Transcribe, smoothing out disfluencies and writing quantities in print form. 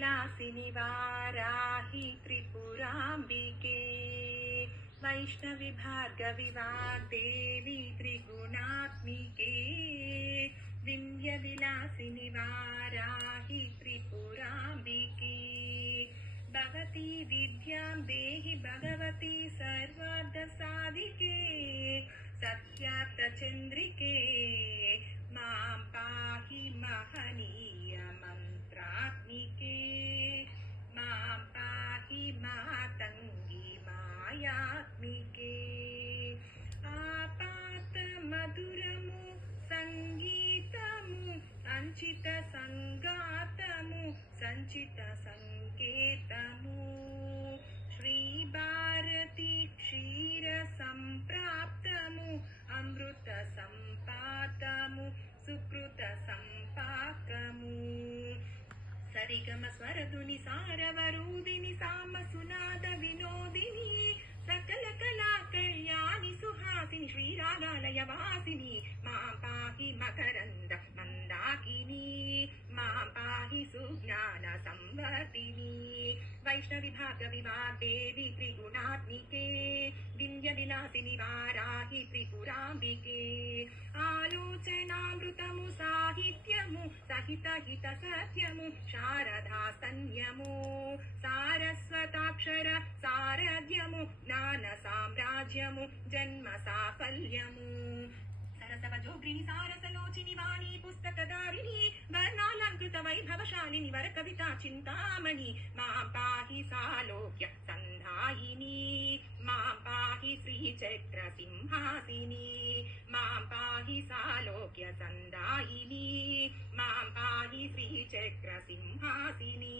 विलासिनि वाराहि त्रिपुराम्बिके वैष्णवि भार्गवि वाग्देवी त्रिगुणात्मिके विन्ध्यविलासिनि वाराहि त्रिपुराम्बिके भगवती विद्यां देहि भगवती सर्वार्थसाधिके सत्यार्थचन्द्रिके मां पाहि महनीय मन्त्रात्मिके मां पाहि मातङ्गी मायात्मिके आपात मधुरमु संगीतमु अंचित संगातमु संचित संकेतमु श्री भारती क्षीर संप्राप्तमु अमृत संपातमु सुकृत संपाकमु सरिगम स्वरधुनि सारवरूदिनि साम सुनाद विनोदिनी सकल कला कल्याणि सुहासिनि श्रीरागालय वासिनि मां पाहि मकरन्द मन्दाकिनी मां पाहि सुज्ञान संवर्धिनी वैष्णवि भार्गवि वाग्देवी त्रिगुणात्मिके विन्ध्य विलासिनि वाराहि त्रिपुराम्बिके आलोचनामृतमु साहित्यमु सहित हित सत्यमु शारदा स्तन्यमु सारस्वताक्षर सारथ्यमु ज्ञान साम्राज्यमु जन्म साफल्यमु सरसवजोग्रिनि सारसलोचिनि वाणी पुस्तकधारिणि वर्णालङ्कृत वैभवशालिनि वरकविता चिन्तामणि मां पाहि सालोक्य सन्धायिनी मां पाहि श्रीचक्र सिंहासिनी मां पाहि सालोक्य सन्धायिनी मां पाहि श्रीचक्र सिंहासिनी